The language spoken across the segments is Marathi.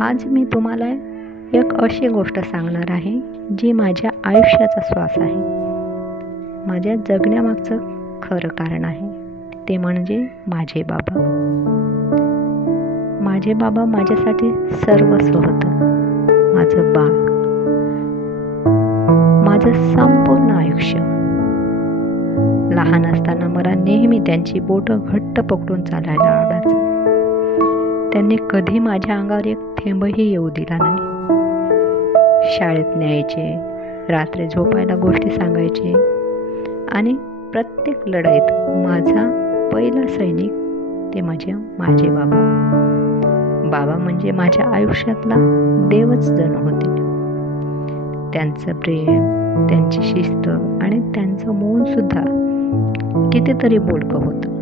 आज मी तुम्हाला एक अशी गोष्ट सांगणार आहे जी माझ्या आयुष्याचा श्वास आहे. माझ्या जगण्यामागचं खरं कारण आहे. ते म्हणजे माझे बाबा. माझे बाबा माझ्यासाठी सर्वस्व होतं. माझं बाळ, माझं संपूर्ण आयुष्य. लहान असताना मला नेहमी त्यांची बोटं घट्ट पकडून चालायला आवडायचं. त्यांनी कधी माझ्या अंगावर एक थेंबही येऊ दिला नाही. शाळेत न्यायचे, रात्री झोपायला गोष्टी सांगायचे आणि प्रत्येक लढाईत माझा पहिला सैनिक ते माझे बाबा. बाबा म्हणजे माझ्या आयुष्यातला देवच जणू होते. त्यांचं प्रेम, त्यांची शिस्त आणि त्यांचं मौन सुद्धा कितीतरी बोलकं होतं.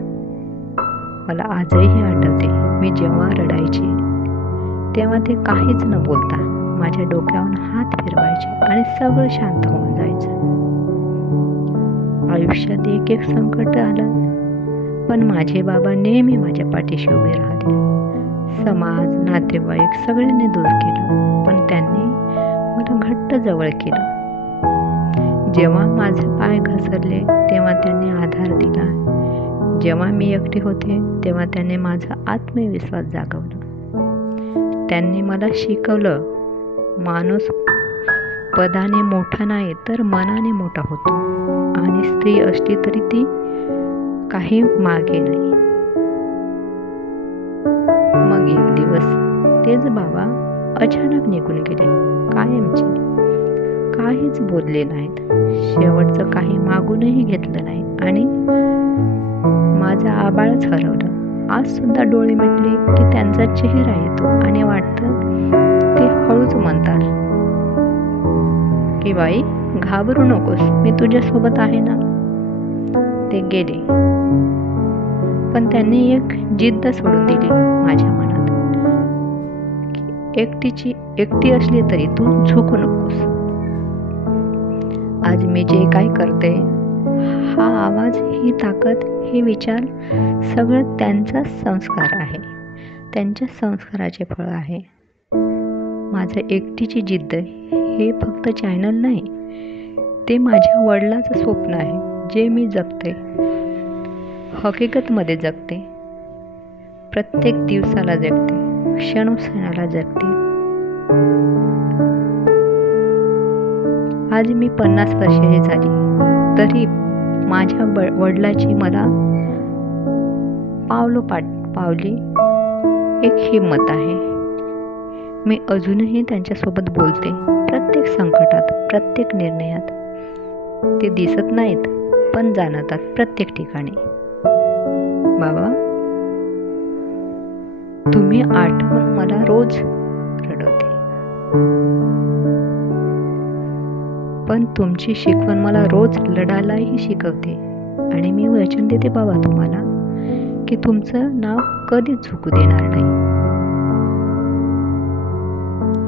मला आजही आठवते, मी जेव्हा रडायचे तेव्हा ते काहीच न बोलता माझ्या डोक्यावरून हात फिरवायचे आणि सगळं शांत होऊन जायचं. आयुष्यात एक एक संकट आलं, पण माझे बाबा नेहमी माझ्या पाठीशी उभे राहिले. समाज, नातेवाईक सगळ्यांनी दूर केलं, पण त्यांनी मला घट्ट जवळ केलं. जेव्हा माझे पाय घसरले तेव्हा त्यांनी आधार दिला. जेव्हा मी एकटी होते तेव्हा त्यांनी माझा आत्मविश्वास जागवला. त्यांनी मला शिकवलं, माणूस पदाने मोठा नाही तर मनाने मोठा होतो आणि स्त्री असली तरी ती काही मागे नाही. मग एक दिवस तेच बाबा अचानक निघून गेले, कायमचे. काहीच बोलले नाहीत, शेवटचं काही मागूनही घेतलं नाही आणि माझं आबाळच हरवलं. आज सुद्धा डोळे मिटले की त्यांचा चेहरा येतो आणि वाटतं ते हळूच म्हणतात की बाई, घाबरू नकोस, मी तुझ्यासोबत आहे ना. ते गेले, पण त्यांनी एक जिद्द सोडून दिली माझ्या मनात. एकटी असली तरी तू झुकू नकोस. आज मी जे काय करते, हा आवाज, ही ताकद, हे विचार सगळं त्यांचा संस्कार आहे. त्यांच्या संस्काराचे फळ आहे. माझं एकटीची जिद्द हे फक्त चॅनल नाही, ते माझ्या वडिलांचं स्वप्न आहे, जे मी जगते, हकीकतमध्ये जगते. प्रत्येक दिवसाला जगते, क्षणोक्षणाला जगते. आज मी 50 वर्षाची झाली तरी माझ्या वडिलांची मला पावली एक हिंमत आहे. मी अजूनही त्यांच्यासोबत बोलते, प्रत्येक संकटात, प्रत्येक निर्णयात. ते दिसत नाहीत पण जाणतात प्रत्येक ठिकाणी. बाबा, तुम्ही आठवण मला रोज रडवते, पण तुमची शिकवण मला रोज लढायलाही शिकवते. आणि मी वचन देते बाबा तुम्हाला की तुमचं नाव कधीच झुकू देणार नाही.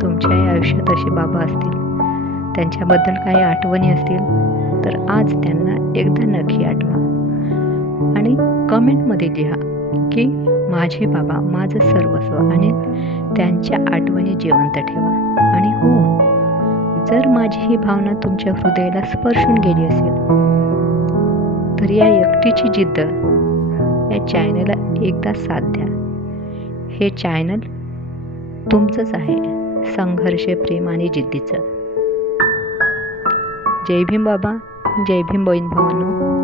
तुमच्याही आयुष्यात असे बाबा असतील, त्यांच्याबद्दल काही आठवणी असतील तर आज त्यांना एकदा नक्की आठवा आणि कमेंटमध्ये लिहा की माझे बाबा माझं सर्वस्व, आणि त्यांच्या आठवणी जिवंत ठेवा. आणि हो, जर माझी ही भावना तुमच्या हृदयाला स्पर्शून गेली असेल तर या एकटीची जिद्द या चॅनलला एकदा साथ द्या. हे चॅनल तुमचंच आहे, संघर्ष, प्रेम आणि जिद्दीचं. जय भीम बाबा, जय भीम बहीण भावांनो.